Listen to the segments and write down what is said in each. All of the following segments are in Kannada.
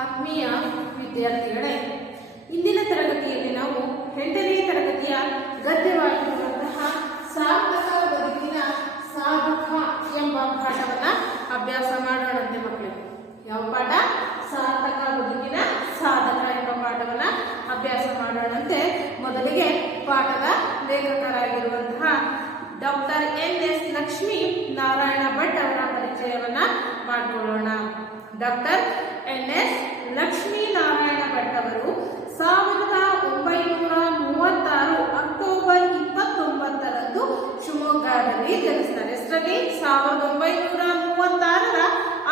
ಆತ್ಮೀಯ ವಿದ್ಯಾರ್ಥಿಗಳೇ, ಇಂದಿನ ತರಗತಿಯಲ್ಲಿ ನಾವು 8ನೇ ತರಗತಿಯ ಗದ್ಯವಾಗಿರುವಂತಹ ಸಾರ್ಥಕ ಬದುಕಿನ ಸಾಧಕ ಎಂಬ ಪಾಠವನ್ನ ಅಭ್ಯಾಸ ಮಾಡೋಣಂತೆ ಮಕ್ಕಳು. ಯಾವ ಪಾಠ? ಸಾರ್ಥಕ ಬದುಕಿನ ಸಾಧಕ ಎಂಬ ಪಾಠವನ್ನ ಅಭ್ಯಾಸ ಮಾಡೋಣಂತೆ. ಮೊದಲಿಗೆ ಪಾಠದ ಲೇಖಕರಾಗಿರುವಂತಹ ಡಾಕ್ಟರ್ NS ಲಕ್ಷ್ಮೀ ನಾರಾಯಣ ಭಟ್ ಅವರ ಪರಿಚಯವನ್ನ ಮಾಡಿಕೊಳ್ಳೋಣ. ಡಾಕ್ಟರ್ NS ಲಕ್ಷ್ಮೀ ನಾರಾಯಣ ಭಟ್ ಅವರು 1936 ಅಕ್ಟೋಬರ್ 29ರಂದು ಶಿವಮೊಗ್ಗದಲ್ಲಿ ಜನಿಸ್ತಾರೆ. ಎಷ್ಟರಲ್ಲಿ? 1936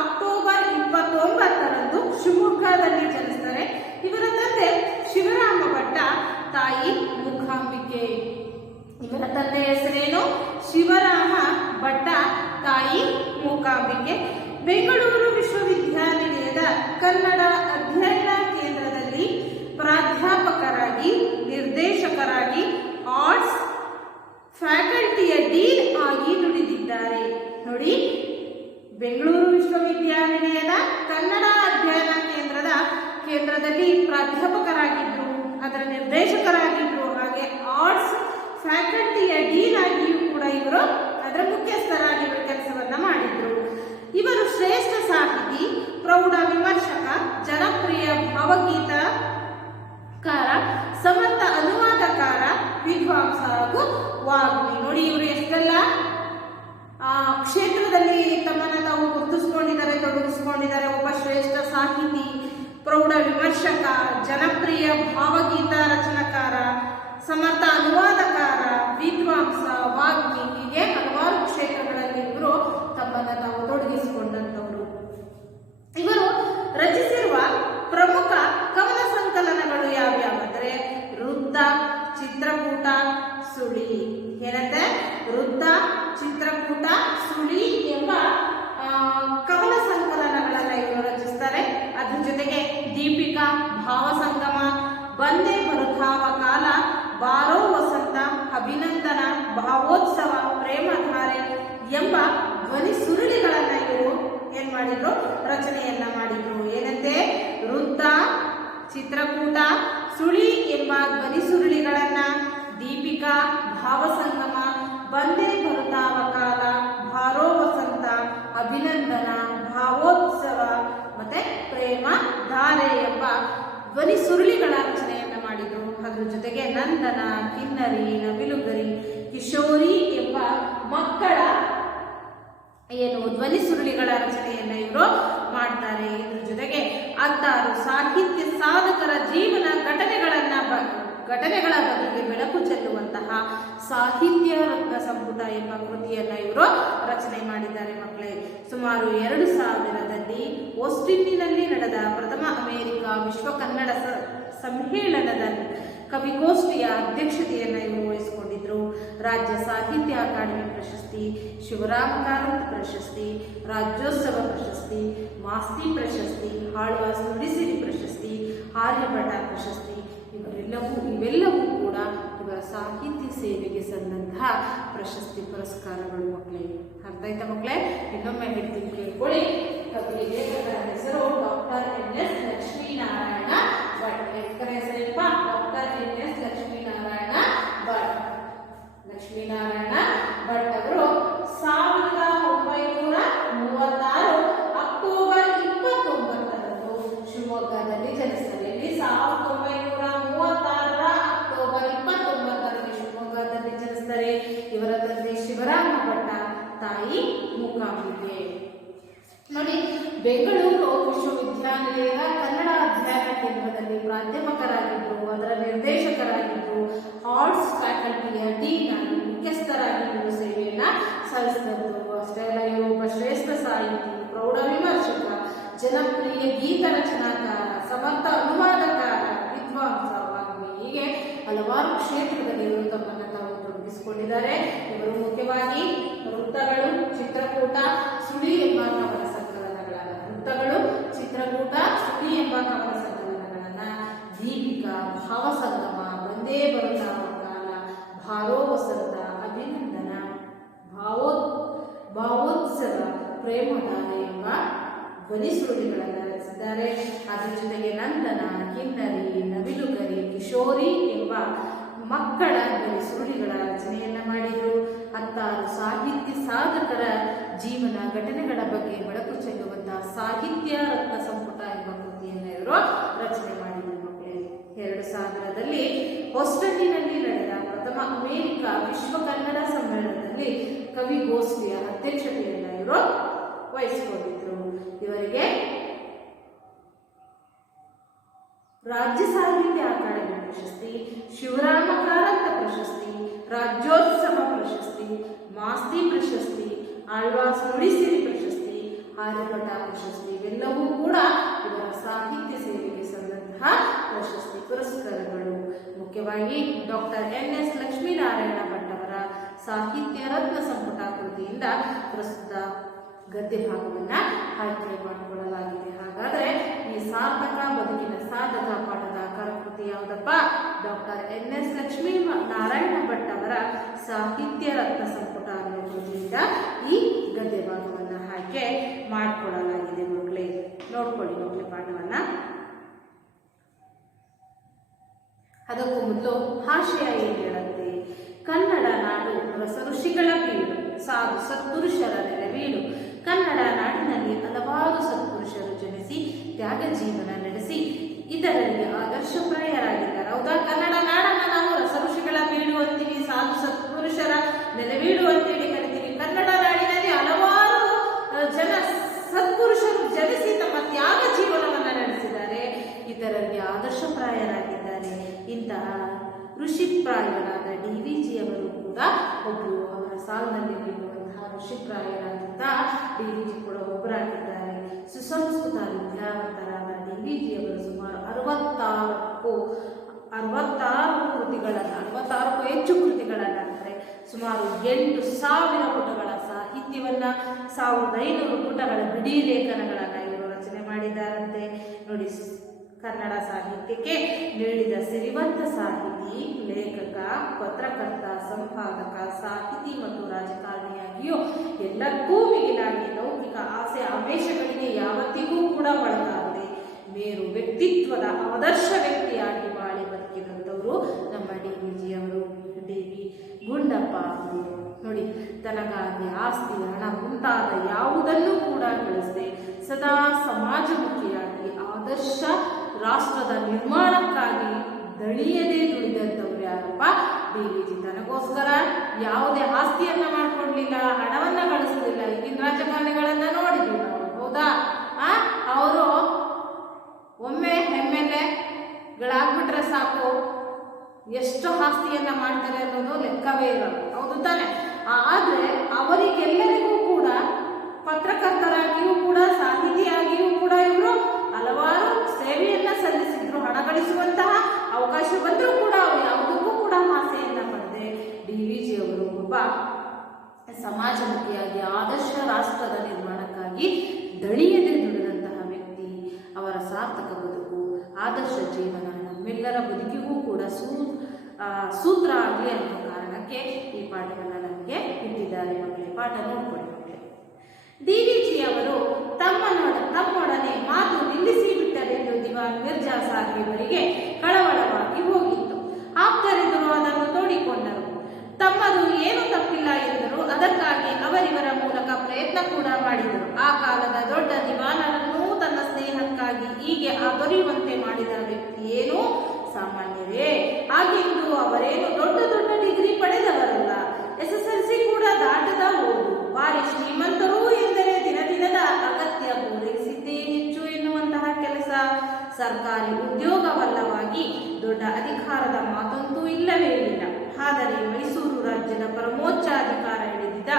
ಅಕ್ಟೋಬರ್ 29ರಂದು ಶಿವಮೊಗ್ಗದಲ್ಲಿ ಜನಿಸ್ತಾರೆ. ಇವರ ತಂದೆ ಶಿವರಾಮ ಭಟ್ಟ, ತಾಯಿ ಮೂಕಾಂಬಿಕೆ. ಇವರ ತಂದೆ ಹೆಸರೇನು? ಶಿವರಾಮ ಭಟ್ಟ, ತಾಯಿ ಮೂಕಾಂಬಿಕೆ. ಬೆಂಗಳೂರು ವಿಶ್ವವಿದ್ಯಾನಿಲಯದ ಕನ್ನಡ ಅಧ್ಯಯನ ಕೇಂದ್ರದಲ್ಲಿ ಪ್ರಾಧ್ಯಾಪಕರಾಗಿ, ನಿರ್ದೇಶಕರಾಗಿ, ಆರ್ಟ್ಸ್ ಫ್ಯಾಕಲ್ಟಿಯ ಡೀನ್ ಆಗಿ ದುಡಿದಿದ್ದಾರೆ. ನೋಡಿ, ಬೆಂಗಳೂರು ವಿಶ್ವವಿದ್ಯಾನಿಲಯದ ಕನ್ನಡ ಅಧ್ಯಯನ ಕೇಂದ್ರದಲ್ಲಿ ಪ್ರಾಧ್ಯಾಪಕರಾಗಿದ್ರು, ಅದರ ನಿರ್ದೇಶಕರಾಗಿದ್ರು, ಹಾಗೆ ಆರ್ಟ್ಸ್ ಫ್ಯಾಕಲ್ಟಿಯ ಡೀನ್ ಆಗಿಯೂ ಕೂಡ ಇವರು ಅದರ ಮುಖ್ಯಸ್ಥರಾಗಿ ಕೆಲಸವನ್ನ ಮಾಡಿದ್ರು. ಇವರು ಶ್ರೇಷ್ಠ ಸಾಹಿತಿ, ಪ್ರೌಢ ವಿಮರ್ಶಕ, ಜನಪ್ರಿಯ ಭಾವಗೀತಕಾರ, ಸಮರ್ಥ ಅನುವಾದಕಾರ, ವಿದ್ವಾಂಸ ಹಾಗೂ ವಾಗ್ಮಿ. ನೋಡಿ, ಇವರು ಎಷ್ಟೆಲ್ಲ ಕ್ಷೇತ್ರದಲ್ಲಿ ತಮ್ಮನ್ನು ತಾವು ಗುರುತಿಸಿಕೊಂಡಿದ್ದಾರೆ, ತೊಡಗಿಸಿಕೊಂಡಿದ್ದಾರೆ. ಒಬ್ಬ ಶ್ರೇಷ್ಠ ಸಾಹಿತಿ, ಪ್ರೌಢ ವಿಮರ್ಶಕ, ಜನಪ್ರಿಯ ಭಾವಗೀತ ರಚನಕಾರ, ಸಮರ್ಥ ಅನುವಾದಕಾರ, ವಿದ್ವಾಂಸ, ವಾಗ್ಮಿ, ಹೀಗೆ ಹಲವಾರು ಕ್ಷೇತ್ರಗಳಲ್ಲಿ ಇವರು ತಮ್ಮನ್ನು ತಾವು ತೊಡಗಿಸಿಕೊಂಡಂತವರು. ಇವರು ರಚಿಸಿರುವ ಪ್ರಮುಖ ಕವನ ಸಂಕಲನಗಳು ಯಾವ್ಯಾವಂದ್ರೆ ವೃತ್ತ, ಚಿತ್ರಕೂಟ, ಸುಳಿ. ಏನಂತೆ? ವೃತ್ತ, ಚಿತ್ರಕೂಟ, ಸುಳಿ ಎಂಬ ಕವನ ಸಂಕಲನಗಳನ್ನ ಇವರು ರಚಿಸ್ತಾರೆ. ಅದ್ರ ಜೊತೆಗೆ ದೀಪಿಕಾ, ಭಾವಸಂಗಮ, ಬಂದೇ ಬರುತ್ತಾವ ಕಾಲ, ಬಾರೋ ವಸಂತ, ಅಭಿನಂದನ, ಭಾವೋತ್ಸವ, ಪ್ರೇಮಧಾರೆ ಎಂಬ ಧ್ವನಿ ಸುರುಳಿಗಳನ್ನ ಇವರು ಏನ್ ಮಾಡಿದ್ರು? ರಚನೆಯನ್ನ ಮಾಡಿದ್ರು. ಏನಂತೆ? ವೃತ್ತ, ಚಿತ್ರಕೂಟ, ಸುಳಿ ಎಂಬ ಧ್ವನಿ ಸುರುಳಿಗಳನ್ನ, ದೀಪಿಕಾ, ಭಾವಸಂಗಮ, ಬಂದೇ ಬರುತ್ತಾವ ಕಾಲ, ಬಾರೋ ವಸಂತ, ಅಭಿನಂದನ, ಭಾವೋತ್ಸವ ಮತ್ತೆ ಪ್ರೇಮ ಧಾರೆ ಎಂಬ ಧ್ವನಿ ಸುರುಳಿಗಳ ರಚನೆಯನ್ನ ಮಾಡಿದ್ರು. ಅದ್ರ ಜೊತೆಗೆ ನಂದನ, ಕಿನ್ನರಿ, ನವಿಲುಗರಿ, ಕಿಶೋರಿ ಎಂಬ ಮಕ್ಕಳ ಧ್ವನಿ ಸುರುಳಿಗಳ ರಚನೆಯನ್ನ ಇವರು ಮಾಡ್ತಾರೆ. ಇದ್ರ ಜೊತೆಗೆ 6 ಸಾಹಿತ್ಯ ಸಾಧಕರ ಜೀವನ ಘಟನೆಗಳ ಬಗೆಗೆ ಬೆಳಕು ಚೆಲ್ಲುವಂತಹ ಸಾಹಿತ್ಯ ರತ್ನ ಸಂಪುಟ ಎಂಬ ಕೃತಿಯನ್ನ ಇವರು ರಚನೆ ಮಾಡಿದ್ದಾರೆ. ಮಕ್ಕಳೇ, ಸುಮಾರು 2000ರಲ್ಲಿ ಓಸ್ಟಿನ್ನಿನಲ್ಲಿ ನಡೆದ ಪ್ರಥಮ ಅಮೆರಿಕ ವಿಶ್ವ ಕನ್ನಡ ಸಮ್ಮೇಳನದ ಕವಿಗೋಷ್ಠಿಯ ಅಧ್ಯಕ್ಷತೆಯನ್ನು ಇವರು ವಹಿಸಿಕೊಂಡಿದ್ರು. ರಾಜ್ಯ ಸಾಹಿತ್ಯ ಅಕಾಡೆಮಿ ಪ್ರಶಸ್ತಿ, ಶಿವರಾಮ ಕಾರಂತ್ ಪ್ರಶಸ್ತಿ, ರಾಜ್ಯೋತ್ಸವ ಪ್ರಶಸ್ತಿ, ಮಾಸ್ತಿ ಪ್ರಶಸ್ತಿ, ಆಳ್ವಾಸ್ ನುಡಿಸಿರಿ ಪ್ರಶಸ್ತಿ, ಆರ್ಯಭಟ ಪ್ರಶಸ್ತಿ, ಇವೆಲ್ಲವೂ ಕೂಡ ಇವರ ಸಾಹಿತ್ಯ ಸೇವೆಗೆ ಸಂದಂತಹ ಪ್ರಶಸ್ತಿ ಪುರಸ್ಕಾರಗಳು. ಮಕ್ಕಳೇ, ಅರ್ಥ ಆಯ್ತಾ ಮಕ್ಕಳೇ? ಇನ್ನೊಮ್ಮೆ ಹೇಳ್ತೀನಿ, ಕೇಳ್ಕೊಳ್ಳಿ. ಕವಿ ಲೇಖಕರ ಹೆಸರು ಡಾಕ್ಟರ್ NS ಲಕ್ಷ್ಮೀನಾರಾಯಣ ಭಟ್. ಲೇಖಕರ ಹೆಸರೇನಪ್ಪ? Doctor NS Lakshminarayana Bhat. ಲಕ್ಷ್ಮೀನಾರಾಯಣ ಭಟ್ ಅವರು 1936 ಅಕ್ಟೋಬರ್ 29ರಂದು ಶಿವಮೊಗ್ಗದಲ್ಲಿ ಜನಿಸ್ತಾರೆ. ಇಲ್ಲಿ 1936 ಅಕ್ಟೋಬರ್ 29ರಂದು ಶಿವಮೊಗ್ಗದಲ್ಲಿ ಜನಿಸ್ತಾರೆ. ಇವರ ತಂದೆ ಶಿವರಾಮ ಭಟ್ಟ, ತಾಯಿ ಮೂಕಾಂಬಿಕೆ. ನೋಡಿ, ಬೆಂಗಳೂರು ವಿಶ್ವವಿದ್ಯಾನಿಲಯದ ಕನ್ನಡ ಅಧ್ಯಯನ ಕೇಂದ್ರದಲ್ಲಿ ಪ್ರಾಧ್ಯಾಪಕರಾಗಿದ್ದರು, ಅದರ ನಿರ್ದೇಶಕರಾಗಿದ್ದರು, ಆರ್ಟ್ಸ್ ಫ್ಯಾಕಲ್ಟಿಯ ಡೀನ್ ಆಗಿ ಮುಖ್ಯಸ್ಥರಾಗಿ ಇವರು ಸೇವೆಯನ್ನ ಸಲ್ಲಿಸಿದರು. ಅಷ್ಟೇ ಅಲ್ಲ, ಇವರು ಒಬ್ಬ ಶ್ರೇಷ್ಠ ಸಾಹಿತಿ, ಪ್ರೌಢ ವಿಮರ್ಶಕ, ಜನಪ್ರಿಯ ಗೀತ ರಚನಾಕಾರ, ಸಮರ್ಥ ಅನುವಾದಕಾರ, ವಿದ್ವಾಂಸ, ವಾಗ್ಮಿ, ಹೀಗೆ ಹಲವಾರು ಕ್ಷೇತ್ರದಲ್ಲಿ ಇವರು ತಮ್ಮನ್ನು ತಾವು ತೊಡಗಿಸಿಕೊಂಡಿದ್ದಾರೆ. ಇವರು ಮುಖ್ಯವಾಗಿ ವೃತ್ತಗಳು, ಚಿತ್ರಕೂಟ, ಸುಳಿ ಎಂಬ ಕವನ ಸಂಕಲನಗಳನ್ನ, ವೃತ್ತಗಳು, ಚಿತ್ರಕೂಟ, ಸುಳಿ ಎಂಬ ಕವನ ಸಂಕಲನಗಳನ್ನ, ದೀಪಿಕಾ, ಭಾವಸಂಗಮ, ಬಂದೇ ಬರುತ್ತಾವ ಕಾಲ, ಬಾರೋ ವಸಂತ, ಅಭಿನಂದನ, ಭಾವೋತ್ಸವ, ಪ್ರೇಮಧಾರೆ ಎಂಬ ಧ್ವನಿ ಸುರುಳಿಗಳನ್ನು ರಚಿಸಿದ್ದಾರೆ. ಅದರ ಜೊತೆಗೆ ನಂದನ, ಕಿನ್ನರಿ, ನವಿಲುಗರಿ, ಕಿಶೋರಿ ಎಂಬ ಮಕ್ಕಳ ಧ್ವನಿ ಸುರುಳಿಗಳ ರಚನೆಯನ್ನ ಮಾಡಿದರು. 16 ಸಾಹಿತ್ಯ ಸಾಧಕರ ಜೀವನ ಘಟನೆಗಳ ಬಗ್ಗೆ ಬೆಳಕು ಚೆಲ್ಲುವಂತಹ ಸಾಹಿತ್ಯ ರತ್ನ ಸಂಪುಟ ಎಂಬ ಕೃತಿಯನ್ನು ಇವರು ರಚನೆ ಮಾಡಿದರು ಮಕ್ಕಳೇ. 2000ರಲ್ಲಿ ಹಾಸ್ಟೆಲಿನಲ್ಲಿ ನಡೆದ ಪ್ರಥಮ ಅಮೆರಿಕ ವಿಶ್ವ ಕನ್ನಡ ಸಮ್ಮೇಳನದಲ್ಲಿ ಕವಿಗೋಷ್ಠಿಯ ಅಧ್ಯಕ್ಷತೆಯನ್ನು ಇವರು ವಹಿಸಿಕೊಂಡಿದ್ರು. ಇವರಿಗೆ ರಾಜ್ಯ ಸಾಹಿತ್ಯ ಅಕಾಡೆಮಿ ಪ್ರಶಸ್ತಿ, ಶಿವರಾಮ ಕಾರಂತ ಪ್ರಶಸ್ತಿ, ರಾಜ್ಯೋತ್ಸವ ಪ್ರಶಸ್ತಿ, ಮಾಸ್ತಿ ಪ್ರಶಸ್ತಿ, ಆಳ್ವಾಸ್ ನುಡಿಸಿರಿ ಪ್ರಶಸ್ತಿ, ಆರ್ಯಭಟ ಪ್ರಶಸ್ತಿ ಇವೆಲ್ಲವೂ ಕೂಡ ಇವರ ಸಾಹಿತ್ಯ ಸೇವೆಗೆ ಸಂದಂತಹ ಪ್ರಶಸ್ತಿ ಪುರಸ್ಕಾರಗಳು. ಮುಖ್ಯವಾಗಿ ಡಾಕ್ಟರ್ NS ಲಕ್ಷ್ಮೀನಾರಾಯಣ ಭಟ್ ಅವರ ಸಾಹಿತ್ಯ ರತ್ನ ಸಂಪುಟ ಕೃತಿಯಿಂದ ಪ್ರಸ್ತುತ ಗದ್ಯ ಭಾಗವನ್ನ ಆಯ್ಕೆ ಮಾಡಿಕೊಳ್ಳಲಾಗಿದೆ. ಹಾಗಾದರೆ ಈ ಸಾರ್ಥಕ ಬದುಕಿನ ಸಾಧಕ ಪಾಠದ ಆಕಾರ ಕೃತಿ ಯಾವುದಪ್ಪ? ಡಾಕ್ಟರ್ NS ಲಕ್ಷ್ಮೀನಾರಾಯಣ ಭಟ್ ಅವರ ಸಾಹಿತ್ಯ ರತ್ನ ಸಂಪುಟ ಅನ್ನೋ ಕೃತಿಯಿಂದ ಈ ಗದ್ಯ ಭಾಗವನ್ನ ಆಯ್ಕೆ ಮಾಡಿಕೊಳ್ಳಲಾಗಿದೆ ಮಕ್ಕಳೇ. ನೋಡ್ಕೊಳ್ಳಿ ಮಕ್ಕಳೇ ಪಾಠವನ್ನ. ಅದಕ್ಕೂ ಮೊದಲು ಆಶಯ ಏನು ಹೇಳುತ್ತೆ? ಕನ್ನಡ ನಾಡು ರಸ ಋಷಿಗಳ ಬೀಡು, ಸಾಧು ಸತ್ಪುರುಷರ ನೆಲೆವೀಡು. ಕನ್ನಡ ನಾಡಿನಲ್ಲಿ ಹಲವಾರು ಸತ್ಪುರುಷರು ಜನಿಸಿ ತ್ಯಾಗ ಜೀವನ ನಡೆಸಿ ಇದರಲ್ಲಿ ಆದರ್ಶಪ್ರಾಯರಾಗಿದ್ದಾರೆ. ಹೌದಾ? ಕನ್ನಡ ನಾಡನ್ನ ನಾವು ರಸ ಋಷಿಗಳ ಬೀಡು ಅಂತೀವಿ, ಸಾಧು ಸತ್ಪುರುಷರ ನೆಲೆವೀಡು ಅಂತೇಳಿ ಕರಿತೀವಿ. ಕನ್ನಡ ನಾಡಿನಲ್ಲಿ ಹಲವಾರು ಜನ ಸತ್ಪುರುಷರು ಜನಿಸಿ ತಮ್ಮ ತ್ಯಾಗ ಜೀವನವನ್ನು ನಡೆಸಿದ್ದಾರೆ, ಇದರಲ್ಲಿ ಆದರ್ಶಪ್ರಾಯರಾಗಿದ್ದಾರೆ. ಇಂತಹ ಋಷಿಪ್ರಾಯರಾದ DVG ಅವರು ಕೂಡ ಒಬ್ಬರು. ಅವರ ಸಾಲಿನಲ್ಲಿ ಬೀಳುವಂತಹ ಋಷಿಪ್ರಾಯರಾದಂತಹ DVG ಕೂಡ ಒಬ್ಬರಾಗಿದ್ದಾರೆ. ಸುಸಂಸ್ಕೃತ ವಿದ್ಯಾವಂತರಾದ DVG ಅವರು ಸುಮಾರು 66ಕ್ಕೂ ಹೆಚ್ಚು ಕೃತಿಗಳನ್ನು ಅಂದರೆ ಸುಮಾರು 8,000 ಪುಟಗಳ ಸಾಹಿತ್ಯವನ್ನ, 1,500 ಪುಟಗಳ ಬಿಡಿ ಲೇಖನಗಳನ್ನು ಇವರು ರಚನೆ ಮಾಡಿದ್ದಾರಂತೆ. ನೋಡಿ, ಕನ್ನಡ ಸಾಹಿತ್ಯಕ್ಕೆ ನೀಡಿದ ಸಿರಿವಂತ ಸಾಹಿತಿ, ಲೇಖಕ, ಪತ್ರಕರ್ತ, ಸಂಪಾದಕ, ಸಾಹಿತಿ ಮತ್ತು ರಾಜಕಾರಣಿಯಾಗಿಯೂ ಎಲ್ಲಕ್ಕೂ ಮಿಗಿಲಾಗಿ ಲೌಕಿಕ ಆಸೆ ಆವೇಶಗಳಿಗೆ ಯಾವತ್ತಿಗೂ ಕೂಡ ಒಳಗಾಗದೆ ಮೇರು ವ್ಯಕ್ತಿತ್ವದ ಆದರ್ಶ ವ್ಯಕ್ತಿಯಾಗಿ ಬಾಳಿ ಬದುಕಿದಂಥವರು ನಮ್ಮ DVG ಅವರು. DV ಗುಂಡಪ್ಪ ಅವರು ನೋಡಿ, ತನಗಾಗಿ ಆಸ್ತಿ, ಹಣ ಮುಂತಾದ ಯಾವುದನ್ನೂ ಕೂಡ ಗಳಿಸದೆ ಸದಾ ಸಮಾಜಮುಖಿಯಾಗಿ ಆದರ್ಶ ರಾಷ್ಟ್ರದ ನಿರ್ಮಾಣಕ್ಕಾಗಿ ದಣಿಯದೇ ದುಡಿದಂಥವ್ರು ಯಾರಪ್ಪ? DVG. ತನಗೋಸ್ಕರ ಯಾವುದೇ ಆಸ್ತಿಯನ್ನ ಮಾಡ್ಕೊಡ್ಲಿಲ್ಲ, ಹಣವನ್ನ ಗಳಿಸಲಿಲ್ಲ. ಈಗಿನ ರಾಜಕಾರಣಿಗಳನ್ನ ನೋಡಿದ್ವಿ ನಾವು, ಹೌದಾ? ಅವರು ಒಮ್ಮೆ MLAಗಳಾಗ್ಬಿಟ್ರೆ ಸಾಕು, ಎಷ್ಟು ಆಸ್ತಿಯನ್ನ ಮಾಡ್ತಾರೆ ಅನ್ನೋದು ಲೆಕ್ಕವೇ ಇರಲ್ಲ, ಹೌದು ತಾನೆ? ಆದ್ರೆ ಅವರಿಗೆಲ್ಲರಿಗೂ ಕೂಡ ಪತ್ರಕರ್ತರಾಗಿಯೂ ಕೂಡ, ಸಾಹಿತಿಯಾಗಿಯೂ ಕೂಡ ಇವರು ಹಲವಾರು ಸೇವೆಯನ್ನ ಸಲ್ಲಿಸಿದ್ರು. ಹಣ ಗಳಿಸುವಂತಹ ಅವಕಾಶ ಬಂದರೂ ಕೂಡ ಅವರು ಯಾವುದಕ್ಕೂ ಕೂಡ ಆಸೆಯನ್ನ ಪಡೆದೆ DVG ಅವರು ಒಬ್ಬ ಸಮಾಜಮುಖಿಯಾಗಿ ಆದರ್ಶ ರಾಷ್ಟ್ರದ ನಿರ್ಮಾಣಕ್ಕಾಗಿ ದಣಿಯದೆ ದುಡಿದಂತಹ ವ್ಯಕ್ತಿ. ಅವರ ಸಾರ್ಥಕ ಬದುಕು, ಆದರ್ಶ ಜೀವನ ನಮ್ಮೆಲ್ಲರ ಬದುಕಿಗೂ ಕೂಡ ಸೂತ್ರ ಆಗಲಿ ಅನ್ನೋ ಕಾರಣಕ್ಕೆ ಈ ಪಾಠವನ್ನು ನಮಗೆ ಇಟ್ಟಿದ್ದಾರೆ ಮಕ್ಕಳೇ. ಪಾಠ ನೋಡ್ಕೊಳ್ಳಿ ಮಕ್ಕಳೇ. DVG ಅವರು ತಮ್ಮೊಡನೆ ಮಾತು ನಿಲ್ಲಿಸಿ ಬಿಟ್ಟರೆಂದು ದಿವಾನ್ ಮಿರ್ಜಾ ಸಾಹೇಬರಿಗೆ ಕಳವಳವಾಗಿ ಹೋಗಿತ್ತು. ಆಪ್ತರೆದುರು ಅದನ್ನು ತೋಡಿಕೊಂಡರು. ತಮ್ಮದು ಏನು ತಪ್ಪಿಲ್ಲ ಎಂದರು. ಅದಕ್ಕಾಗಿ ಅವರಿವರ ಮೂಲಕ ಪ್ರಯತ್ನ ಕೂಡ ಮಾಡಿದರು. ಆ ಕಾಲದ ದೊಡ್ಡ ದಿವಾನರನ್ನು ತನ್ನ ಸ್ನೇಹಕ್ಕಾಗಿ ಹೀಗೆ ದೊರೆಯುವಂತೆ ಮಾಡಿದ ವ್ಯಕ್ತಿ ಏನು ಸಾಮಾನ್ಯವೇ? ಹಾಗೆಂದು ಅವರೇನು ದೊಡ್ಡ ದೊಡ್ಡ ಡಿಗ್ರಿ ಪಡೆದವರಲ್ಲ. SSLC ಕೂಡ ದಾಟದ ಓದು. ಭಾರಿ ಶ್ರೀಮಂತರು ಎಂದರೆ ದಿನದಿನದ ಅಗತ್ಯ ಪೂರೈಸಿದ್ದೇ ಹೆಚ್ಚು ಎನ್ನುವಂತಹ ಕೆಲಸ. ಸರ್ಕಾರಿ ಉದ್ಯೋಗವಲ್ಲವಾಗಿ ದೊಡ್ಡ ಅಧಿಕಾರದ ಮಾತಂತೂ ಇಲ್ಲವೇ ಇಲ್ಲ. ಆದರೆ ಮೈಸೂರು ರಾಜ್ಯದ ಪರಮೋಚ್ಚಾಧಿಕಾರ ಹಿಡಿದಿದ್ದ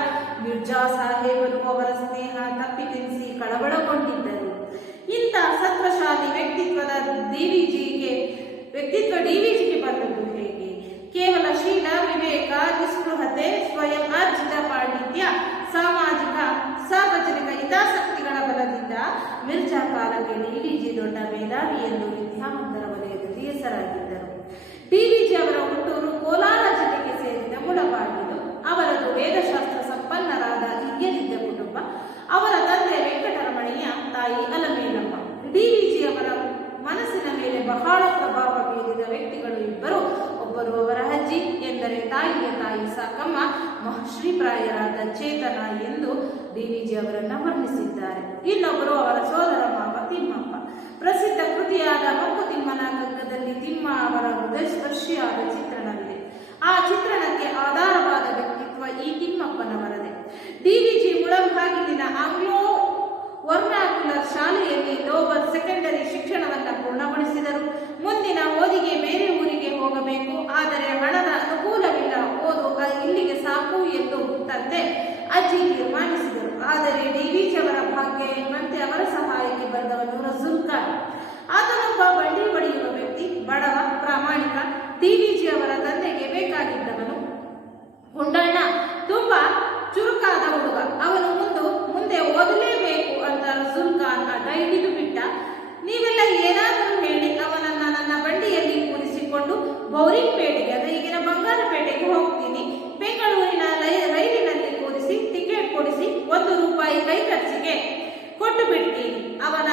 ಮಿರ್ಜಾ ಸಾಹೇಬರು ಅವರ ಸ್ನೇಹ ತಪ್ಪಿತೆನಿಸಿ ಕಳವಳಗೊಂಡಿದ್ದರು. ಇಂಥ ಸತ್ವಶಾಲಿ ವ್ಯಕ್ತಿತ್ವ DVGಗೆ ಬಂದದ್ದು ಹೇಗೆ? ಕೇವಲ ಶೀಲ, ವಿವೇಕ, ನಿಸ್ಪೃಹತೆ, ಸ್ವಯಂ ಅರ್ಜಿತ ಪಾಂಡಿತ್ಯ, ಸಾರ್ವಜನಿಕ ಹಿತಾಸಕ್ತಿಗಳ ಬಲದಿಂದ ಮಿರ್ಜಾ ಕಾಲಕ್ಕೆ DVG ದೊಡ್ಡ ಮೇಧಾವಿ ಎಂದು ವಿದ್ಯಾವಂತರ ವಲಯದಲ್ಲಿ ಹೆಸರಾಗಿದ್ದರು. DVG ಅವರ ಹುಟ್ಟೂರು ಕೋಲಾರ ಜಿಲ್ಲೆಗೆ ಸೇರಿದ ಮುಳಬಾಗಿಲು. ಅವರದು ವೇದಶಾಸ್ತ್ರ ಸಂಪನ್ನರಾದ ಹಿರಿಯರಿದ್ದ ಕುಟುಂಬ. ಅವರ ತಂದೆ ವೆಂಕಟರಮಣಯ್ಯ, ತಾಯಿ ತಾಯಿ ಅಲಮೇಲಮ್ಮ. DVಜಿ ಅವರ ಮನಸ್ಸಿನ ಮೇಲೆ ಬಹಳ ಪ್ರಭಾವ ಬೀರಿದ ವ್ಯಕ್ತಿಗಳು ಇಬ್ಬರು. ಒಬ್ಬರು ಅವರ ಅಜ್ಜಿ ಎಂದರೆ ತಾಯಿಯ ತಾಯಿ ಸಾಕಮ್ಮ, ಶ್ರೀಪ್ರಾಯರಾದ ಚೇತನ ಎಂದು DVಜಿ ಅವರನ್ನ ವರ್ಣಿಸಿದ್ದಾರೆ. ಇನ್ನೊಬ್ಬರು ಅವರ ಸೋದರ ಮಾವ ತಿಮ್ಮಪ್ಪ. ಪ್ರಸಿದ್ಧ ಕೃತಿಯಾದ ಮಂಕುತಿಮ್ಮನ ಕಗ್ಗದಲ್ಲಿ ತಿಮ್ಮ ಅವರ ಹೃದಯ ಸ್ಪರ್ಶಿಯಾದ ಚಿತ್ರಣವಿದೆ. ಆ ಚಿತ್ರಣಕ್ಕೆ ಆಧಾರವಾದ ವ್ಯಕ್ತಿತ್ವ ಈ ತಿಮ್ಮಪ್ಪನವರದೇ. DVಜಿ ಮುಳಬಾಗಿಲಿನ ಆಂಗ್ಲೋ ವರ್ನಾಕ್ಯುಲರ್ ಶಾಲೆಯಲ್ಲಿ ಲೋವರ್ ಸೆಕೆಂಡರಿ ಶಿಕ್ಷಣವನ್ನು ಪೂರ್ಣಗೊಳಿಸಿದರು. ಮುಂದಿನ ಓದಿಗೆ ಬೇರೆ ಊರಿಗೆ ಹೋಗಬೇಕು, ಆದರೆ ಹಣದ ಅನುಕೂಲವಿಲ್ಲ, ಓದು ಇಲ್ಲಿಗೆ ಸಾಕು ಎಂದು ತಂದೆ ಅಜ್ಜಿ ತೀರ್ಮಾನಿಸಿದರು. ಆದರೆ DVಜಿ ಅವರ ಭಾಗ್ಯ ಎಂಬಂತೆ ಅವರ ಸಹಾಯಕ್ಕೆ ಬಂದವನು ರಸೂಲ್ ಖಾನ್. ಆತನೊಬ್ಬ ಬಂಡಿ ಹೊಡೆಯುವ ವ್ಯಕ್ತಿ, ಬಡವ, ಪ್ರಾಮಾಣಿಕ. DVಜಿ ಅವರ ತಂದೆಗೆ ಬೇಕಾಗಿದ್ದವನು ಗುಂಡಣ್ಣ, ತುಂಬಾ ಚುರುಕಾದ ಹುಡುಗ. ಅವನು ಮುಂದೆ ಓದಲೇಬೇಕು ಅಂತ ರಸೂಲ್ ಖಾನ್ ಅಡ್ಡ ಹಿಡಿದು ಬಿಟ್ಟ. ನೀವೆಲ್ಲ ಏನಾದರೂ ಹೇಳಿ ಅವನನ್ನ ನನ್ನ ಬಂಡಿಯಲ್ಲಿ ಕೂರಿಸಿಕೊಂಡು ಬೌರಿಂಗ್ಪೇಟೆಗೆ, ಅಂದರೆ ಈಗಿನ ಬಂಗಾರಪೇಟೆಗೆ ಹೋಗ್ತೀನಿ, ಬೆಂಗಳೂರಿನ ರೈಲಿನಲ್ಲಿ ಕೂರಿಸಿ ಟಿಕೆಟ್ ಕೊಡಿಸಿ ₹1 ಕೈ ಖರ್ಚಿಗೆ ಕೊಟ್ಟು ಬಿಡ್ತೀನಿ. ಅವನ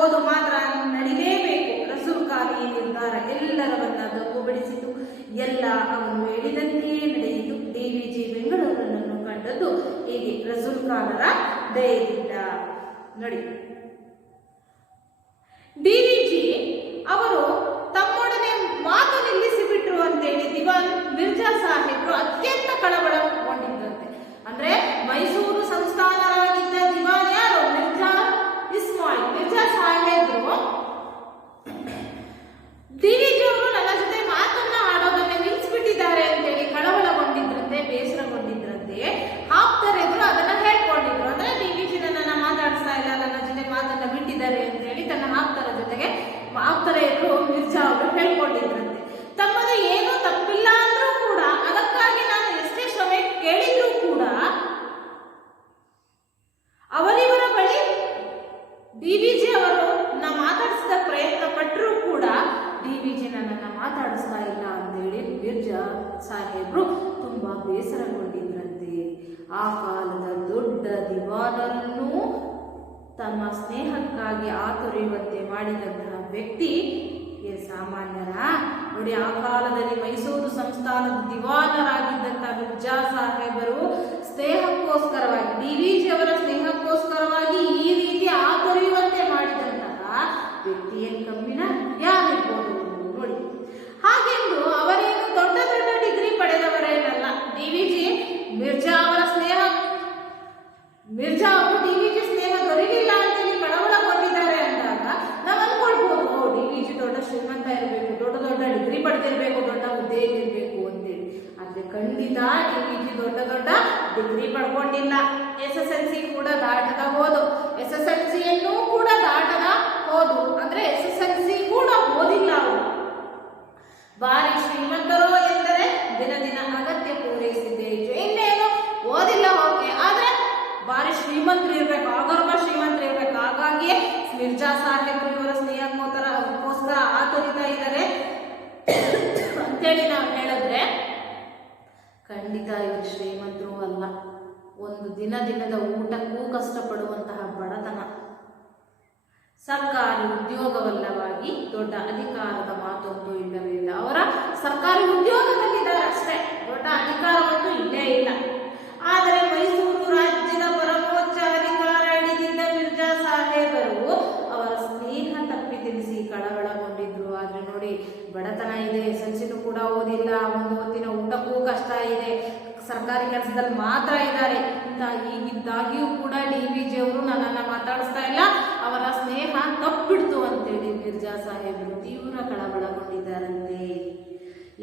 ಓದು ಮಾತ್ರ ನಡಿಲೇಬೇಕು. ರಸೂಲ್ ಖಾನ್ ಈ ನಿರ್ಧಾರ ಎಲ್ಲರವನ್ನ ದಂಗುಬಡಿಸಿತು. ಎಲ್ಲ ಅವನು ಹೇಳಿದಂತೆಯೇ ನಡೆಯಿತು. DVಜಿ ಬೆಂಗಳೂರನ್ನು ಕಂಡದ್ದು ಹೀಗೆ ರಸೂಲ್ ಖಾನರ ದಯದಿಂದ. ನೋಡಿ, DVಜಿ ಅವರು ತಮ್ಮೊಡನೆ ಮಾತು ನಿಲ್ಲಿಸಿಬಿಟ್ರು ಅಂತೇಳಿ ದಿವಾನ್ ಮಿರ್ಜಾ ಸಾಹೇಬ್ರು ಅತ್ಯಂತ ಕಳವಳಗೊಂಡಿದ್ದಂತೆ. ಅಂದ್ರೆ ಮೈಸೂರು ಸಂಸ್ಥಾನರಾಗಿದ್ದ ದಿವಾನ್ ಯಾರು? ಮಿರ್ಜಾ ಸಾಹೇಬ್ರು DVಜಿ ಅವರು ನನ್ನ ಜೊತೆ ಮಾತನ್ನ ಆಡೋದನ್ನ ನಿಲ್ಲಿಸ್ಬಿಟ್ಟಿದ್ದಾರೆ ಅಂತೇಳಿ ಕಳವಳಗೊಂಡಿದ್ರಂತೆ, ಬೇಸರಗೊಂಡಿದ್ರಂತೆ. ಆಪ್ತರೆದುರು ಅದನ್ನ ಹೇಳ್ಕೊಂಡಿದ್ರು. ಅಂದ್ರೆ DVಜಿ ನನ್ನ ಮಾತಾಡಿಸ್ತಾ ಇಲ್ಲ, ನನ್ನ ಜೊತೆ ಮಾತನ್ನ ಬಿಟ್ಟಿದ್ದಾರೆ ಅಂತೇಳಿ ತನ್ನ ಆಪ್ತರ ಎದುರು ಮಿರ್ಜಾ ಅವರು ಹೇಳ್ಕೊಂಡಿದ್ರಂತೆ. ತಮ್ಮದು ಏನೂ ತಪ್ಪಿಲ್ಲ ಅಂದ್ರೂ ಕೂಡ, ಅದಕ್ಕಾಗಿ ನಾನು ಎಷ್ಟೇ ಶ್ರಮೆ ಕೇಳಿದ್ರೂ ಕೂಡ ಅವರಿವರ ಬಳಿ DVಜಿ ಅವರು ಮಾತಾಡಿಸಿದ ಪ್ರಯತ್ನ ಪಟ್ಟರೂ ಕೂಡ DVಜಿ ನನ್ನನ್ನು ಮಾತಾಡಿಸ್ತಾ ಇಲ್ಲ ಅಂತೇಳಿ ಮಿರ್ಜಾ ಸಾಹೇಬ್ರು ತುಂಬಾ ಬೇಸರಗೊಂಡಿದ್ರಂತೆ. ಆ ಕಾಲದ ದೊಡ್ಡ ದಿವಾನರನ್ನು ತಮ್ಮ ಸ್ನೇಹಕ್ಕಾಗಿ ಆತೊರೆಯುವಂತೆ ಮಾಡಿದಂತಹ ವ್ಯಕ್ತಿ ಸಾಮಾನ್ಯರ? ನೋಡಿ, ಆ ಕಾಲದಲ್ಲಿ ಮೈಸೂರು ಸಂಸ್ಥಾನದ ದಿವಾನರಾಗಿದ್ದಂತಹ ಮಿರ್ಜಾ ಸಾಹೇಬರು ಸ್ನೇಹಕ್ಕೋಸ್ಕರವಾಗಿ, DVಜಿ ಅವರ ಸ್ನೇಹಕ್ಕೋಸ್ಕರವಾಗಿ ಈ ರೀತಿ ಆತೊರೆಯುವಂತೆ ಮಾಡಿದಂತಹ ವ್ಯಕ್ತಿಯನ್ನು ಕಮ್ಮಿನ ಯಾರಿರ್ಬೋದು ನೋಡಿ. ಹಾಗೆಂದು ಅವರೇನು ದೊಡ್ಡ ದೊಡ್ಡ ಡಿಗ್ರಿ ಪಡೆದವರೇನಲ್ಲ. DVಜಿ ಮಿರ್ಜಾ ಅವರು DVಜಿ ಸ್ನೇಹ ದೊರೆಯಲಿಲ್ಲ ಅಂತೇಳಿ ಕಳವಳಗೊಂಡಿದ್ದಾರೆ ಅಂದಾಗ ನಾವು ಅನ್ಕೊಳ್ಬಹುದು, DVಜಿ ದೊಡ್ಡ ಶ್ರೀಮಂತ ಇರಬೇಕು, ದೊಡ್ಡ ದೊಡ್ಡ ಡಿಗ್ರಿ ಪಡೆದಿರಬೇಕು, ದೊಡ್ಡ ಹುದ್ದೆಯಲ್ಲಿರ್ಬೇಕು ಅಂತೇಳಿ. ಆದ್ರೆ ಖಂಡಿತ DVಜಿ ದೊಡ್ಡ ದೊಡ್ಡ ಡಿಗ್ರಿ ಪಡ್ಕೊಂಡಿಲ್ಲ. SSLC ಕೂಡ ದಾಟದ ಹೋದು, SSLCಯನ್ನು ಕೂಡ ದಾಟದ ಹೋದು, ಅಂದ್ರೆ SSLC ಕೂಡ ಓದಿಲ್ಲ ಅವರು. ಭಾರಿ ಶ್ರೀಮಂತರು ಎಂದರೆ ದಿನ ದಿನ ಅಗತ್ಯ ಪೂರೈಸಿದ್ದೇ ಇನ್ನೇನು ಓದಿಲ್ಲ, ಓಕೆ, ಆದ್ರೆ ಭಾರಿ ಶ್ರೀಮಂತರು ಇರ್ಬೇಕು, ಆಗರ್ಭ ಶ್ರೀಮಂತರು ಇರ್ಬೇಕು. ಹಾಗಾಗಿ ಮಿರ್ಜಾ ಸಾಹೇಬ್ರು ಇವರ ಸ್ನೇಹಕ್ಕೋಸ್ಕರ ಆತುರಿತಾ ಇದ್ದಾರೆ ಅಂತೇಳಿ ನಾವು ಹೇಳಿದ್ರೆ ಖಂಡಿತ ಇವರು ಶ್ರೀಮಂತರು ಅಲ್ಲ. ಒಂದು ದಿನದ ಊಟಕ್ಕೂ ಕಷ್ಟಪಡುವಂತಹ ಬಡತನ. ಸರ್ಕಾರಿ ಉದ್ಯೋಗವಲ್ಲವಾಗಿ ದೊಡ್ಡ ಅಧಿಕಾರದ ಮಾತೊಂದು ಇಲ್ಲವೇ ಇಲ್ಲ. ಅವರ ಸರ್ಕಾರಿ ಉದ್ಯೋಗದಲ್ಲಿದ್ದಾರೆ ಅಷ್ಟೇ, ದೊಡ್ಡ ಅಧಿಕಾರವಂತೂ ಇಲ್ಲೇ ಇಲ್ಲ. ಆದರೆ ಮೈಸೂರು ರಾಜ್ಯದ ಪರಮೋಚ್ಚ ಅಧಿಕಾರ ಹಿಡಿದಿದ್ದ ಮಿರ್ಜಾ ಸಾಹೇಬರು ಅವರ ಸ್ನೇಹ ತಪ್ಪಿ ತಿಳಿಸಿ ಕಳವಳಗೊಂಡಿದ್ರು. ಆದ್ರೆ ನೋಡಿ, ಬಡತನ ಇದೆ, SSLCನೂ ಕೂಡ ಓದಿಲ್ಲ, ಒಂದು ಹೊತ್ತಿನ ಊಟಕ್ಕೂ ಕಷ್ಟ ಇದೆ, ಸರ್ಕಾರಿ ಕೆಲಸದಲ್ಲಿ ಮಾತ್ರ ಇದ್ದಾರೆ. ಹೀಗಿದ್ದಾಗಿಯೂ ಕೂಡ DVಜಿ ಅವರು ನನ್ನನ್ನು ಮಾತಾಡಿಸ್ತಾ ಇಲ್ಲ, ಅವರ ಸ್ನೇಹ ತಪ್ಪಿಡ್ತು ಅಂತೇಳಿ ಮಿರ್ಜಾ ಸಾಹೇಬರು ತೀವ್ರ ಕಳವಳಗೊಂಡಿದ್ದಾರಂತೆ.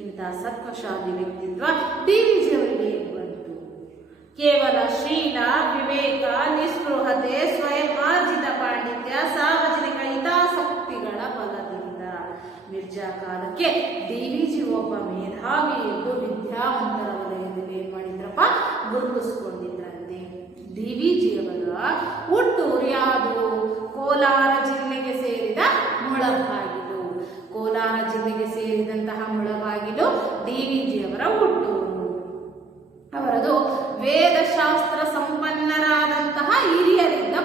ಇಂಥ ಸತ್ವಶಾಲಿ ವ್ಯಕ್ತಿತ್ವ DVಜಿ ಅವರಿಗೆ ಬಂತು. ಕೇವಲ ಶೀಲ, ವಿವೇಕ, ನಿಸ್ಪೃಹತೆ, ಸ್ವಯಂ ಆರ್ಜಿತ ಪಾಂಡಿತ್ಯ, ಸಾರ್ವಜನಿಕ ಹಿತಾಸಕ್ತಿಗಳ ಬಲದಿಂದ ಮಿರ್ಜಾ ಕಾಲಕ್ಕೆ DVಜಿ ಒಬ್ಬ ಮೇಧಾವಿ ಎಂದು ವಿದ್ಯಾವಂತರ ವಲಯದಲ್ಲಿ ಏನ್ ಮಾಡಿದ್ರಪ್ಪ, ಗುರುತಿಸಿಕೊಂಡಿದ್ರಂತೆ. DVಜಿ ಅವರ ಹುಟ್ಟೂರು ಯಾವುದು? ಕೋಲಾರ ಜಿಲ್ಲೆಗೆ ಸೇರಿದ ಮುಳಬಾಗಿಲು. ಕೋಲಾರ ಜಿಲ್ಲೆಗೆ ಸೇರಿದಂತಹ ಮುಳಬಾಗಿಲು DVಜಿ ಅವರ ಹುಟ್ಟೂರು. ಅವರದು ವೇದಶಾಸ್ತ್ರ ಸಂಪನ್ನರಾದಂತಹ ಹಿರಿಯರಿಂದ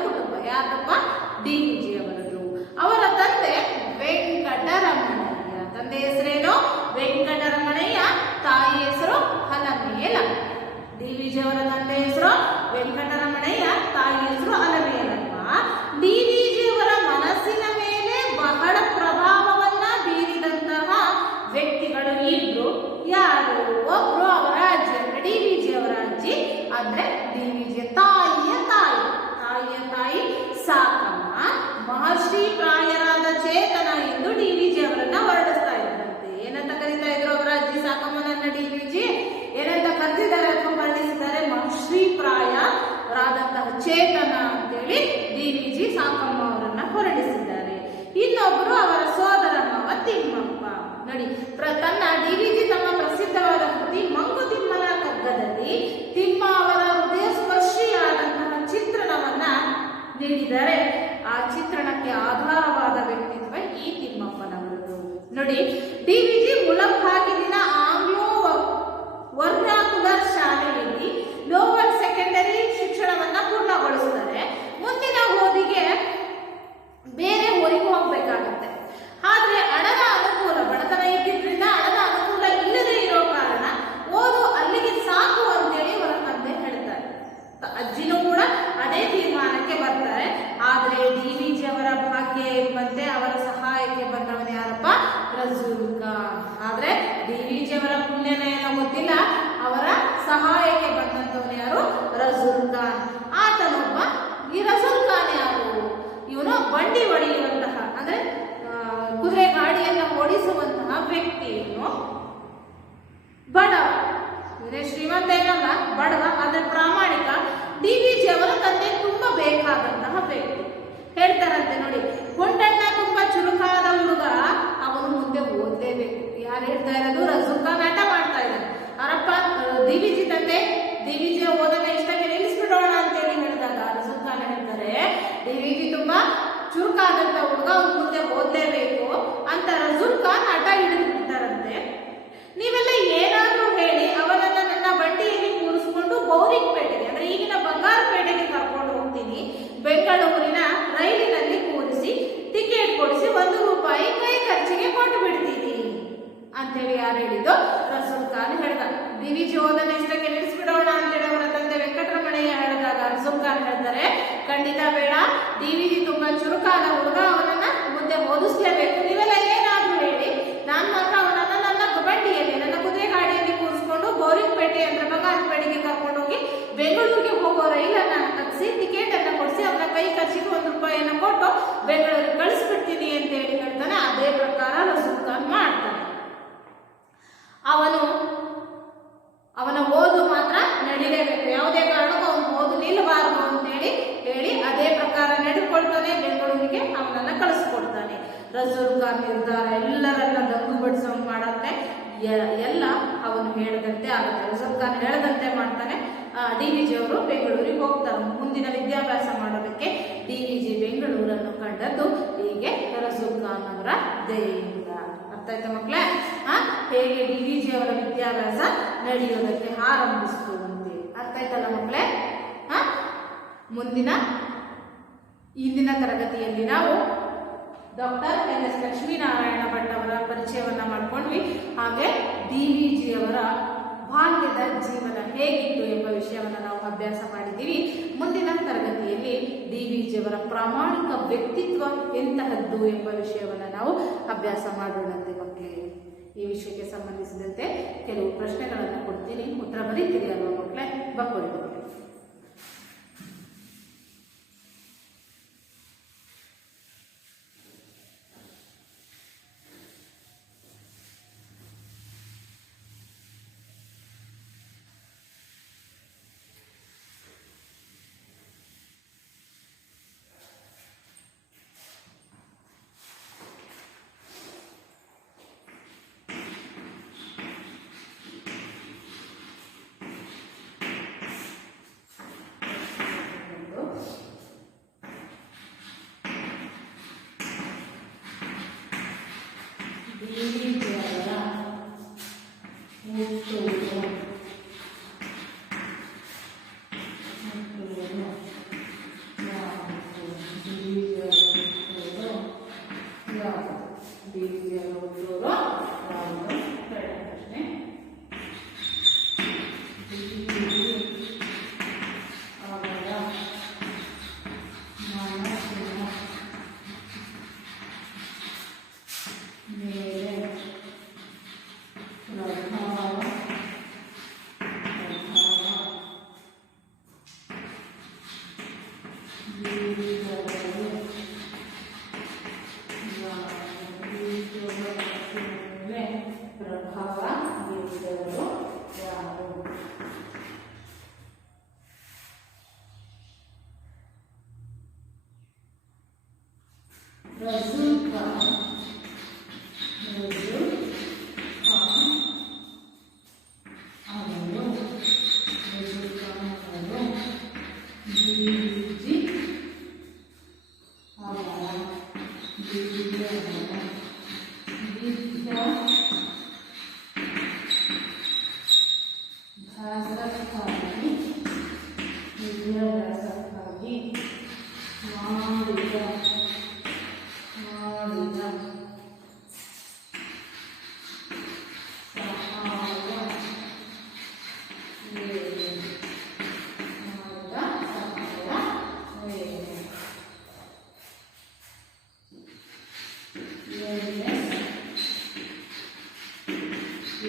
ಪ್ರಾಯರಾದ ಚೇತನ ಎಂದು ಡಿ.ವಿ.ಜಿ ಅವರನ್ನ ವರ್ಣಿಸ್ತಾ ಇದ್ರಂತೆ. ಏನಂತ ಕರೀತಾ ಇದ್ರು ಅವರ ಅಜ್ಜಿ ಸಾಕಮ್ಮನನ್ನ ಡಿ.ವಿ.ಜಿ? ಏನಂತ ಕರೆದಿದ್ದಾರೆ ಅಥವಾ ವರ್ಣಿಸಿದ್ದಾರೆ? ಮಹರ್ಷಿ ಪ್ರಾಯರಾದಂತಹ ಚೇತನ ಅಂತೇಳಿ ಡಿ.ವಿ.ಜಿ ಸಾಕಮ್ಮ ಅವರನ್ನ ಹೊರಡಿಸಿದ್ದಾರೆ. ಇನ್ನೊಬ್ಬರು ಅವರ ಸೋದರ ಮಾವ ತಿಮ್ಮಪ್ಪ. ನೋಡಿ, ತನ್ನ ಡಿ.ವಿ.ಜಿ ತಮ್ಮ ಪ್ರಸಿದ್ಧವಾದ ಕೃತಿ ಮಂಕುತಿಮ್ಮನ ಕಗ್ಗದಲ್ಲಿ ತಿಮ್ಮ ಅವರ ಹೃದಯ ಸ್ಪರ್ಶಿಯಾದಂತಹ ಚಿತ್ರಣವನ್ನ ನೀಡಿದರೆ ಆ ಚಿತ್ರಣಕ್ಕೆ ಆಧಾರವಾದ ವ್ಯಕ್ತಿತ್ವ ಈ ತಿಮ್ಮಪ್ಪನವರದು. ನೋಡಿ, ಡಿ.ವಿ.ಜಿ ಮುಳಬಾಗಿಲಿನ ಆಂಗ್ಲೋ ವರ್ನಾಕುಲರ್ ಶಾಲೆಯಲ್ಲಿ ಲೋವರ್ ಸೆಕೆಂಡರಿ ಶಿಕ್ಷಣವನ್ನ ಪೂರ್ಣಗೊಳಿಸಿದರೆ ಮುಂದಿನ ಓದಿಗೆ ಬೇರೆ ಊರಿಗೆ ಹೋಗ್ಬೇಕಾಗತ್ತೆ. ಆದ್ರೆ ಹಣದ ಅನುಕೂಲ, ಬಡತನ ಇದ್ದಿದ್ರಿಂದ ಹಣದ ಅನುಕೂಲ ಇಲ್ಲದೆ ಇರೋ ಕಾರಣ ಓದು ಅಲ್ಲಿಗೆ ಸಾಕು ಅಂತೇಳಿ ಅವರ ತಂದೆ ಹೇಳ್ತಾರೆ. ಅಜ್ಜಿನೂ ಕೂಡ ಅದೇ ತೀರ್ಮಾನಕ್ಕೆ ಬರ್ತಾರೆ. ಆದ್ರೆ ಡಿ.ವಿ.ಜಿ ಅವರ ಭಾಗ್ಯ ಎಂಬಂತೆ ಅವರ ಸಹಾಯಕ್ಕೆ ಬಂದವನು ಯಾರಪ್ಪ? ರಸೂಲ್ ಖಾನ್. ಆದ್ರೆ ಡಿ.ವಿ.ಜಿ ಅವರ ಪುಣ್ಯನ ಏನೋ ಗೊತ್ತಿಲ್ಲ, ಅವರ ಸಹಾಯಕ್ಕೆ ಬಂದಂತವನು ಯಾರು? ರಸೂಲ್ ಖಾನ್. ಆತನೊಬ್ಬ. ಈ ರಸೂಲ್ ಖಾನ್ ಯಾರು? ಇವನು ಬಂಡಿ ಹೊಡೆಯುವಂತಹ ಅಂದ್ರೆ ಕುದುರೆ ಗಾಡಿಯನ್ನು ಓಡಿಸುವಂತಹ ವ್ಯಕ್ತಿ. ಇವನು ಬಡವ, ಇವನೇ ಶ್ರೀಮಂತ ಏನಲ್ಲ, ಬಡವ, ಆದ್ರೆ ಪ್ರಾಮಾಣಿಕ. ಡಿ.ವಿ.ಜಿ ಅವರ ತಂದೆ ತುಂಬಾ ಬೇಕಾದಂತಹ ವ್ಯಕ್ತಿ. ಹೇಳ್ತಾರಂತೆ ನೋಡಿ, ಕೊಂಡಣ್ಣ ತುಂಬಾ ಚುರುಕಾದ ಹುಡುಗ, ಅವನು ಮುಂದೆ ಓದಲೇಬೇಕು. ಯಾರು ಹೇಳ್ತಾ ಇರೋದು? ರಸೂಲ್ ಖಾನ್ ಆಟ ಮಾಡ್ತಾ ಇದ್ದಾನೆ. ಅವರಪ್ಪ ಡಿ.ವಿ.ಜಿ ತಂದೆ ಡಿ.ವಿ.ಜಿ ಓದನ್ನ ಇಷ್ಟಕ್ಕೆ ನಿಲ್ಲಿಸ್ಬಿಡೋಣ ಅಂತೇಳಿ ಹೇಳಿದಾಗ ರಸೂಲ್ ಖಾನ್ ಹೇಳ್ತಾರೆ, ಡಿ.ವಿ.ಜಿ ತುಂಬಾ ಚುರುಕಾದಂತ ಹುಡುಗ, ಅವ್ನು ಮುಂದೆ ಓದಲೇಬೇಕು ಅಂತ ರಸೂಲ್ ಖಾನ್ ಹಠ ಹಿಡಿದುಬಿಡ್ತಾರಂತೆ. ನೀವೆಲ್ಲ ಏನಾದ್ರೂ ಹೇಳಿ ಅವನನ್ನ ನನ್ನ ಬಂಡಿಯಲ್ಲಿ ಕೂರಿಸ್ಕೊಂಡು ಗೌರಿಪೇಟೆಗೆ ಅಂದ್ರೆ ಈಗಿನ ಬಂಗಾರಪೇಟೆಗೆ ಕರ್ಕೊಂಡು ಹೋಗ್ತೀನಿ, ಬೆಂಗಳೂರಿನ ರೈಲಿನಲ್ಲಿ ಕೂರಿಸಿ ಟಿಕೆಟ್ ಕೊಡಿಸಿ ₹1 ಕೈ ಖರ್ಚಿಗೆ ಕೊಟ್ಟು ಬಿಡ್ತೀನಿ ಅಂತೇಳಿ ಯಾರು ಹೇಳಿದ್ದು? ರಸೂಲ್ ಖಾನ್ ಹೇಳ್ದ. ಡಿ.ವಿ.ಜಿ ಓದನ್ನ ಇಷ್ಟಕ್ಕೆ ನಿಲ್ಲಿಸ್ಬಿಡೋಣ ಅಂತೇಳಿ ಅವರ ತಂದೆ ವೆಂಕಟರಮಣಯ್ಯ ಹೇಳಿದಾಗ ರಸೂಲ್ ಖಾನ್ ಹೇಳ್ತಾರೆ, ಖಂಡಿತ ಬೇಡ, ಡಿ.ವಿ.ಜಿ ತುಂಬಾ ಚುರುಕಾದ ಹುಡುಗ, ಅವನನ್ನ ಮುಂದೆ ಓದಿಸ್ಲೇಬೇಕು. ನೀವೆಲ್ಲ ಏನಾದ್ರೂ ಹೇಳಿ, ನಾನು ಮಾತ್ರ ಅವನನ್ನ ನನ್ನ ಬಂಡಿಯಲ್ಲಿ, ನನ್ನ ಕುದುರೆ ಗಾಡಿಯಲ್ಲಿ ಕೂರಿಸ್ಕೊಂಡು ಗೌರಿಪೇಟೆ ಅಂದ್ರೆ ಬಂಗಾರಪೇಟೆಗೆ ಕರ್ಕೊಂಡು ಹೋಗಿ ಬೆಂಗಳೂರಿಗೆ ಹೋಗೋ ರೈಲನ್ನ ಹತ್ತಿಸಿ ಟಿಕೆಟ್ ಅನ್ನ ಕೊಡಿಸಿ ಅವನ ಕೈ ಖರ್ಚಿಗೆ ₹1 ಕೊಟ್ಟು ಬೆಂಗಳೂರಿಗೆ ಕಳಿಸ್ಬಿಡ್ತೀನಿ ಅಂತ ಹೇಳಿ ಹೇಳ್ತಾನೆ. ಅದೇ ಪ್ರಕಾರ ರಸೂಲ್ ಖಾನ್ ಮಾಡ್ತಾನೆ. ಅವನ ಓದು ಮಾತ್ರ ನಡೀಲೇಬೇಕು, ಯಾವುದೇ ಕಾರಣಕ್ಕೂ ಅವನ ಓದು ನಿಲ್ಲಬಾರದು ಅಂತೇಳಿ ಹೇಳಿ ಅದೇ ಪ್ರಕಾರ ನಡೆದುಕೊಳ್ತಾನೆ. ಬೆಂಗಳೂರಿಗೆ ಅವನನ್ನ ಕಳಿಸ್ಕೊಡ್ತಾನೆ. ರಸೂಲ್ ಖಾನ್ ನಿರ್ಧಾರ ಎಲ್ಲರನ್ನ ದಂಗು ಬಡಿಸೋಂಗ್ ಮಾಡತ್ತೆ. ಎಲ್ಲ ಅವನು ಹೇಳದಂತೆ ಆಗುತ್ತೆ. ರಸೂಲ್ ಖಾನ್ ಹೇಳದಂತೆ ಮಾಡ್ತಾನೆ. ಡಿ.ವಿ.ಜಿ ಅವರು ಬೆಂಗಳೂರಿಗೆ ಹೋಗ್ತಾರೆ ಮುಂದಿನ ವಿದ್ಯಾಭ್ಯಾಸ ಮಾಡೋದಕ್ಕೆ. ಡಿ.ವಿ.ಜಿ ಬೆಂಗಳೂರನ್ನು ಕಂಡದ್ದು ಹೀಗೆ ರಸೂಲ್ ಖಾನ್ ಅವರ ದಯೆಯಿಂದ. ಅರ್ಥ ಆಯ್ತಾ ಮಕ್ಕಳೇ? ಹೇಗೆ ಡಿ.ವಿ.ಜಿ ಅವರ ವಿದ್ಯಾಭ್ಯಾಸ ನಡೆಯೋದಕ್ಕೆ ಆರಂಭಿಸ್ತು ಅಂತೇಳಿ ಅರ್ಥ ಆಯ್ತಲ್ಲ ಮಕ್ಕಳೇ? ಇಂದಿನ ತರಗತಿಯಲ್ಲಿ ನಾವು ಡಾಕ್ಟರ್ ಎನ್.ಎಸ್. ಲಕ್ಷ್ಮೀನಾರಾಯಣ ಭಟ್ ಅವರ ಪರಿಚಯವನ್ನ ಮಾಡ್ಕೊಂಡ್ವಿ. ಹಾಗೆ ಡಿ.ವಿ.ಜಿ ಅವರ ಬಾಲ್ಯದ ಜೀವನ ಹೇಗಿತ್ತು ಎಂಬ ವಿಷಯವನ್ನು ನಾವು ಅಭ್ಯಾಸ ಮಾಡಿದ್ದೀವಿ. ಮುಂದಿನ ತರಗತಿಯಲ್ಲಿ ಡಿ.ವಿ.ಜಿ ಅವರ ಪ್ರಾಮಾಣಿಕ ವ್ಯಕ್ತಿತ್ವ ಎಂತಹದ್ದು ಎಂಬ ವಿಷಯವನ್ನು ನಾವು ಅಭ್ಯಾಸ ಮಾಡೋಣಂತೆ ಮಕ್ಕಳೇ. ಈ ವಿಷಯಕ್ಕೆ ಸಂಬಂಧಿಸಿದಂತೆ ಕೆಲವು ಪ್ರಶ್ನೆಗಳನ್ನು ಕೊಡ್ತೀನಿ, ಉತ್ತರ ಬರೀತೀರಿ ಅಲ್ವಾ ಮಕ್ಕಳೇ? ಬರ್ಕೊಳ್ಳಿ.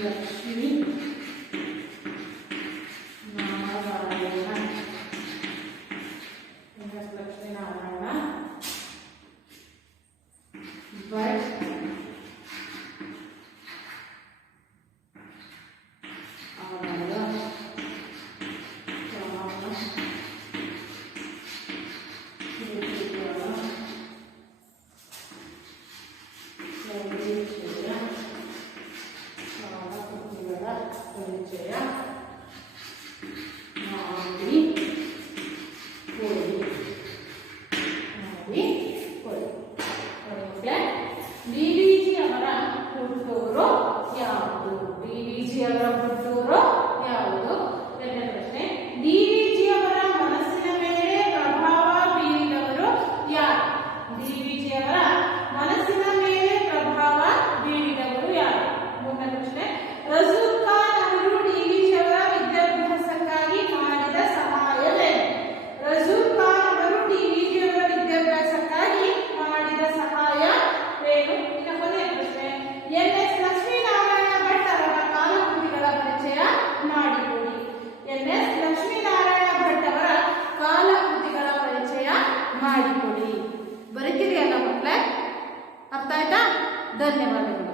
ಲಕ್ಷ್ಮೀ ನಾರಾಯಣ ಲಕ್ಷ್ಮೀನಾರಾಯಣ ಭಟ್ ಡಿವಿಜಿ ಅವರ ಹುಟ್ಟೂರು ಯಾವುದು? ಡಿವಿಜಿ ಅವರ ಹುಟ್ಟೂರು ಯಾವುದು? ಎರಡನೇ ಪ್ರಶ್ನೆ, ಡಿವಿಜಿ ಅವರ ಮನಸ್ಸಿನ ಮೇಲೆ ಪ್ರಭಾವ ಬೀರಿದವರು ಯಾರು? ಡಿವಿಜಿ ಅವರ ಮನಸ್ಸಿನ ಮೇಲೆ ಪ್ರಭಾವ ಬೀರಿದವರು ಯಾರು? ಮೂರನೇ ಪ್ರಶ್ನೆ, ರಸೂಲ್ ಖಾನ್ ಅವರು ಡಿವಿಜಿ ಅವರ ವಿದ್ಯಾಭ್ಯಾಸಕ್ಕಾಗಿ ಮಾಡಿದ ಸಹಾಯವೇನು? ರಸೂಲ್ ಖಾನ್ ಅವರು ಡಿವಿಜಿ ಅವರ ವಿದ್ಯಾಭ್ಯಾಸಕ್ಕಾಗಿ ಮಾಡಿದ ಸಹಾಯವೇನು? ಇನ್ನು ಕೊನೆಯ ಪ್ರಶ್ನೆ, ಎನ್.ಎಸ್. ಲಕ್ಷ್ಮೀನಾರಾಯಣ ಭಟ್ ಅವರ ಕಾಲಕೃತಿಗಳ ಪರಿಚಯ ಮಾಡಿಕೊಡಿ. ಎನ್.ಎಸ್. ಲಕ್ಷ್ಮೀನಾರಾಯಣ ಭಟ್ ಅವರ ಕಾಲಕೃತಿಗಳ ಪರಿಚಯ ಮಾಡಿಕೊಡಿ. ಬರೀತೀರಿ ಅಲ್ಲ ಮಕ್ಕಳೇ? ಅರ್ಥ ಆಯ್ತಾ? ಧನ್ಯವಾದಗಳು.